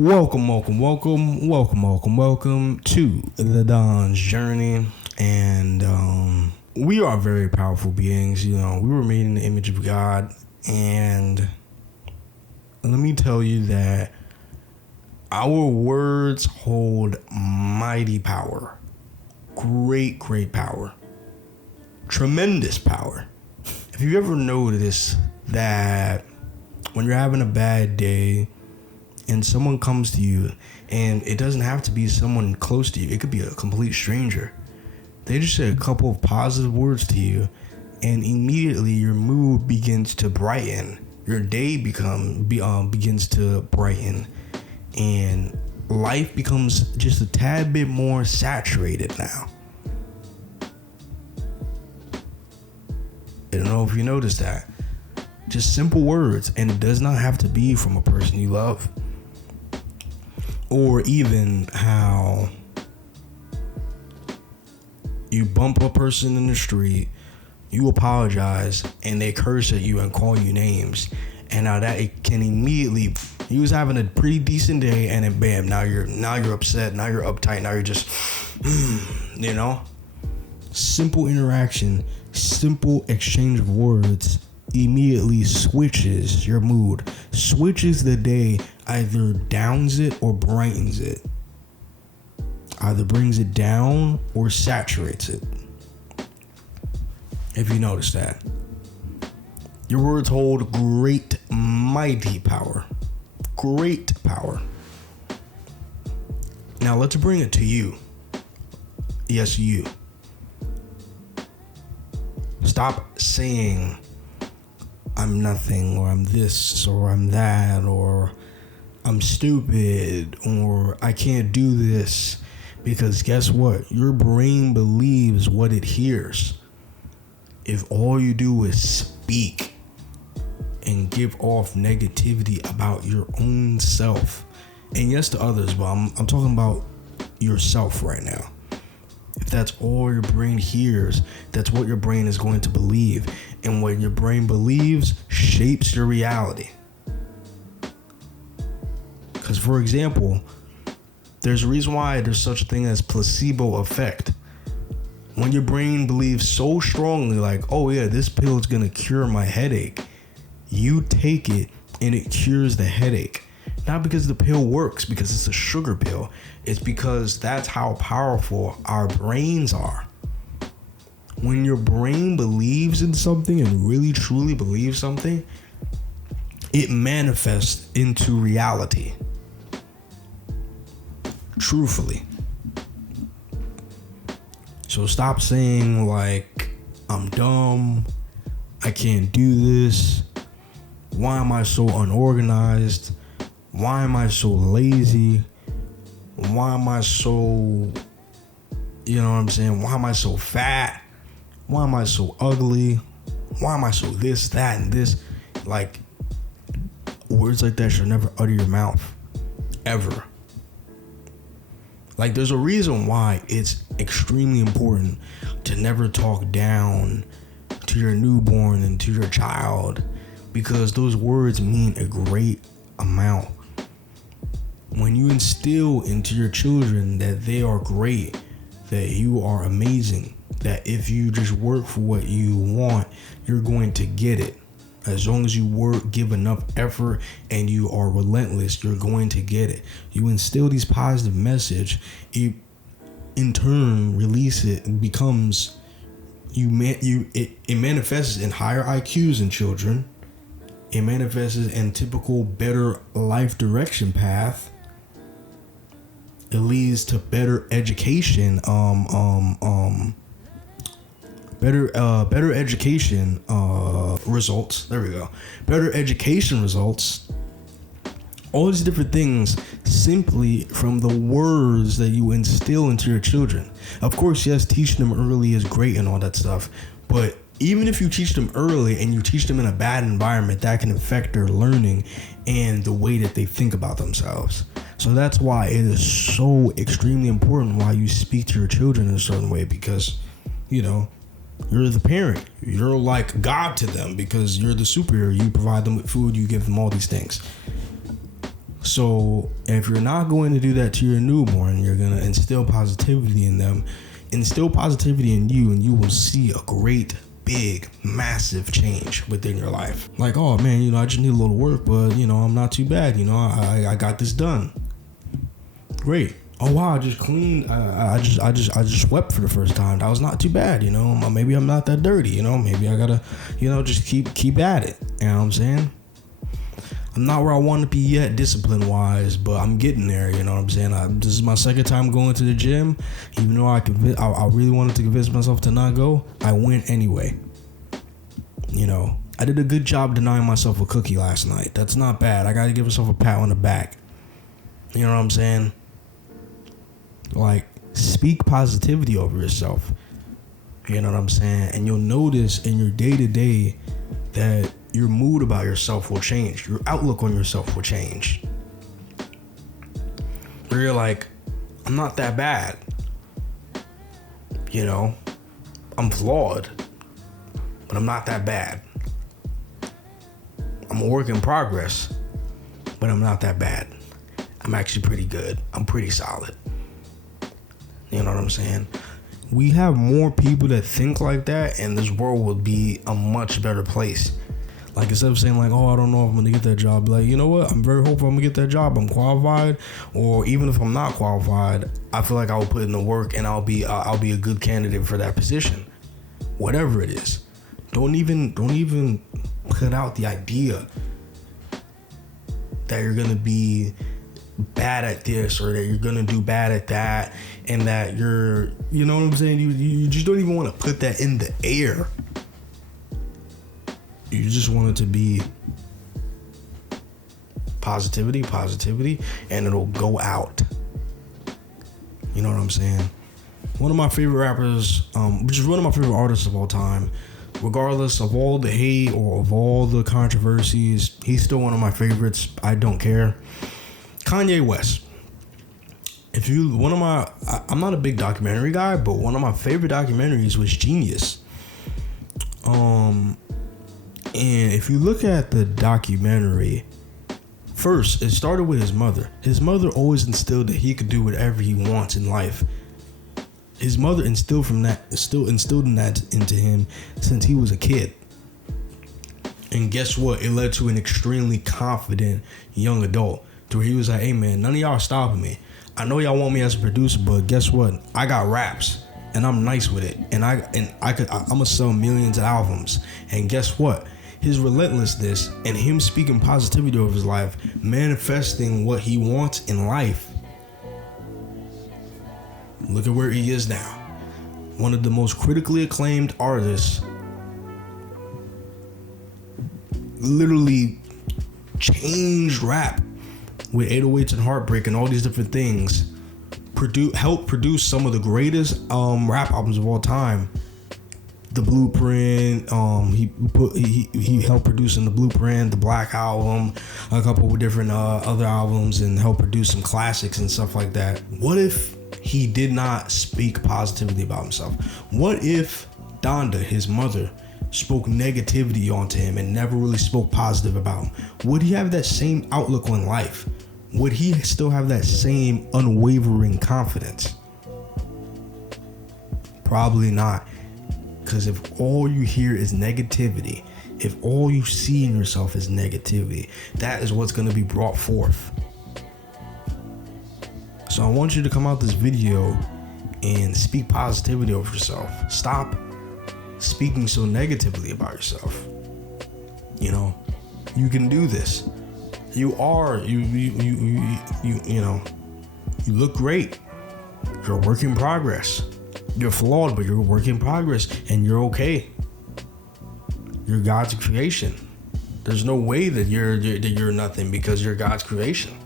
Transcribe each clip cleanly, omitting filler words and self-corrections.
Welcome to the Don's Journey. And we are very powerful beings. We were made in the image of God. And let me tell you that our words hold mighty power. Great power. Tremendous power. If you ever noticed that when you're having a bad day and someone comes to you, and it doesn't have to be someone close to you, it could be a complete stranger. They just say a couple of positive words to you, and immediately your mood begins to brighten. Your day begins to brighten, and life becomes just a tad bit more saturated now. I don't know if you noticed that. Just simple words, and it does not have to be from a person you love. Or even how you bump a person in the street, you apologize, and they curse at you and call you names. And now that it can immediately, you was having a pretty decent day, and then bam, now you're upset, now you're uptight, now you're just, Simple interaction, simple exchange of words immediately switches your mood, switches the day, either downs it or brightens it, either brings it down or saturates it. If you notice that, your words hold mighty power. Great power. Now let's bring it to you. Yes, you. Stop saying I'm nothing, or I'm this, or I'm that, or I'm stupid, or I can't do this. Because guess what? Your brain believes what it hears. If all you do is speak and give off negativity about your own self, and yes to others, but I'm talking about yourself right now. If that's all your brain hears, that's what your brain is going to believe. And what your brain believes shapes your reality. Because, for example, there's a reason why there's such a thing as placebo effect. When your brain believes so strongly, like, oh yeah, this pill is going to cure my headache, you take it and it cures the headache. Not because the pill works, because it's a sugar pill. It's because that's how powerful our brains are. When your brain believes in something and really truly believes something, it manifests into reality. Truthfully. So stop saying like, I'm dumb, I can't do this, why am I so unorganized? Why am I so lazy? Why am I so, why am I so fat? Why am I so ugly? Why am I so this, that, and this? Like, words like that should never utter your mouth. Ever. Like, there's a reason why it's extremely important to never talk down to your newborn and to your child, because those words mean a great amount. When you instill into your children that they are great, that you are amazing, that if you just work for what you want, you're going to get it. As long as you work, give enough effort, and you are relentless, you're going to get it. You instill these positive message, it in turn release it and becomes it manifests in higher IQs in children. It manifests in typical better life direction path. It leads to better education, better education results. There we go. Better education results. All these different things simply from the words that you instill into your children. Of course, yes, teaching them early is great and all that stuff, but even if you teach them early and you teach them in a bad environment, that can affect their learning and the way that they think about themselves. So that's why it is so extremely important why you speak to your children in a certain way, because, you're the parent. You're like God to them because you're the superior. You provide them with food. You give them all these things. So if you're not going to do that to your newborn, you're going to instill positivity in them, instill positivity in you, and you will see a great, big, massive change within your life. Like, oh man, I just need a little work, but I'm not too bad. I got this done. Great. Oh wow, I just cleaned. I just swept for the first time. That was not too bad. Maybe I'm not that dirty. Maybe I gotta, just keep at it. You know what I'm saying? I'm not where I want to be yet, discipline wise, but I'm getting there. You know what I'm saying? This is my second time going to the gym. Even though I really wanted to convince myself to not go, I went anyway. I did a good job denying myself a cookie last night. That's not bad. I gotta give myself a pat on the back. You know what I'm saying? Like, speak positivity over yourself. You know what I'm saying? And you'll notice in your day-to-day that your mood about yourself will change. Your outlook on yourself will change. Where you're like, I'm not that bad. I'm flawed, but I'm not that bad. I'm a work in progress, but I'm not that bad. I'm actually pretty good. I'm pretty solid. You know what I'm saying? We have more people that think like that, and this world would be a much better place. Like, instead of saying like, oh, I don't know if I'm gonna get that job, like, you know what? I'm very hopeful I'm gonna get that job. I'm qualified, or even if I'm not qualified, I feel like I will put in the work and I'll be a good candidate for that position, whatever it is. Don't even put out the idea that you're gonna be bad at this or that you're gonna do bad at that, and that you're, you know what I'm saying? You just don't even want to put that in the air. You just want it to be positivity, and it'll go out. You know what I'm saying? One of my favorite rappers, which is one of my favorite artists of all time, regardless of all the hate or of all the controversies, he's still one of my favorites. I don't care. Kanye West. I'm not a big documentary guy, but one of my favorite documentaries was Genius. And if you look at the documentary, first, it started with his mother. His mother always instilled that he could do whatever he wants in life. His mother instilled that into him since he was a kid. And guess what? It led to an extremely confident young adult to where he was like, hey man, none of y'all stopping me. I know y'all want me as a producer, but guess what? I got raps and I'm nice with it. And I'm gonna sell millions of albums. And guess what? His relentlessness and him speaking positivity over his life, manifesting what he wants in life. Look at where he is now. One of the most critically acclaimed artists. Literally changed rap with 808s and Heartbreak and all these different things. Helped produce some of the greatest rap albums of all time. The Blueprint, he helped produce in the Blueprint, the Black Album, a couple of different other albums, and helped produce some classics and stuff like that. What if he did not speak positively about himself? What if Donda, his mother, spoke negativity onto him and never really spoke positive about him? Would he have that same outlook on life? Would he still have that same unwavering confidence? Probably not. Because if all you hear is negativity, if all you see in yourself is negativity, that is what's going to be brought forth. So I want you to come out this video and speak positivity over yourself. Stop speaking so negatively about yourself. You can do this. You look great. You're a work in progress. You're flawed, but you're a work in progress, and you're okay. You're God's creation. There's no way that you're nothing because you're God's creation.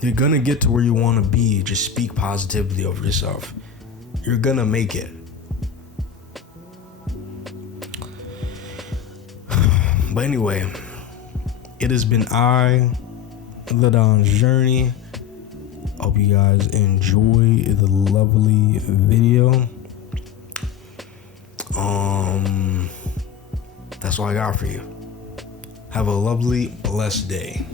You're gonna get to where you want to be. Just speak positivity over yourself. You're gonna make it. But anyway, it has been the Don's Journey. Hope you guys enjoy the lovely video. That's all I got for you. Have a lovely, blessed day.